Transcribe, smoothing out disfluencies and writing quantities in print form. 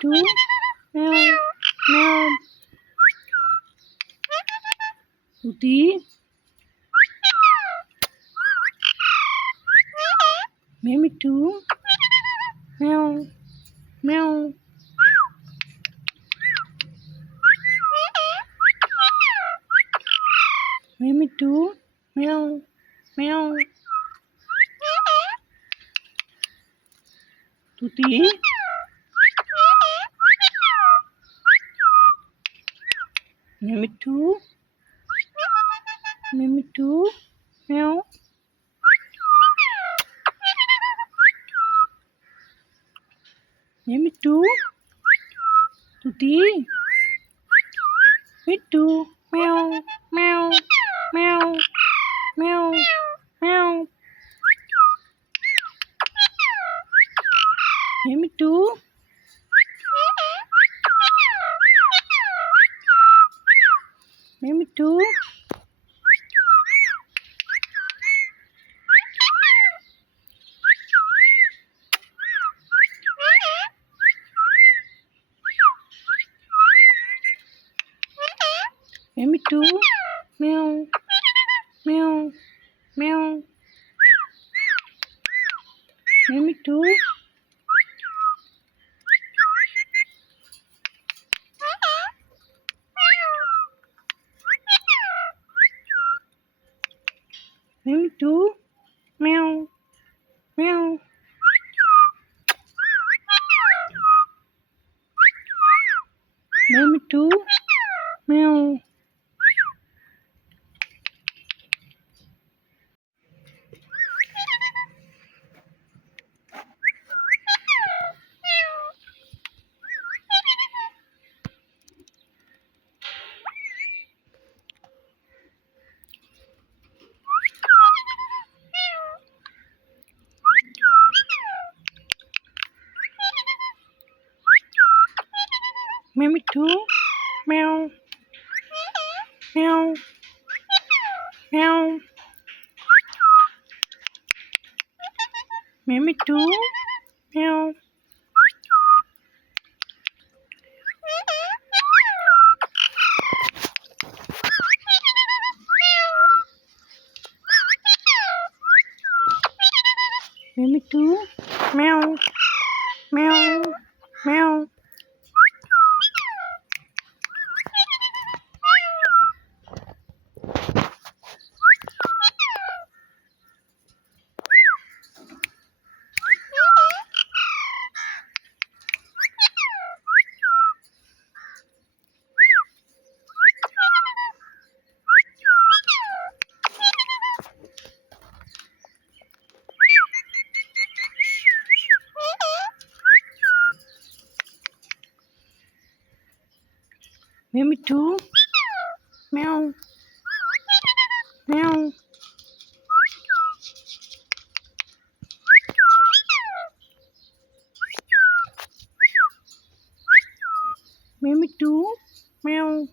too. Meow. Meow. Tuti. Mimi too. Meow. Meow. Mimi too. Meow. Meow. Tuti. Mimi too. Mimi too. Meow. Mimi too. Tuti. Me too. Meow. Meow. Meow. Meow. Meow. Mimi too. Mimi too. Mimi too. Meow. Meow. Meow. Mimi too. Mimi too. Meow. Meow. Mimi too. Meow. Mimi too. Meow. Meow. Meow. Mimi too. Meow. Mimi too. Meow. Meow. Meow. Mimi too. Meow. Meow. Mimi too. Meow.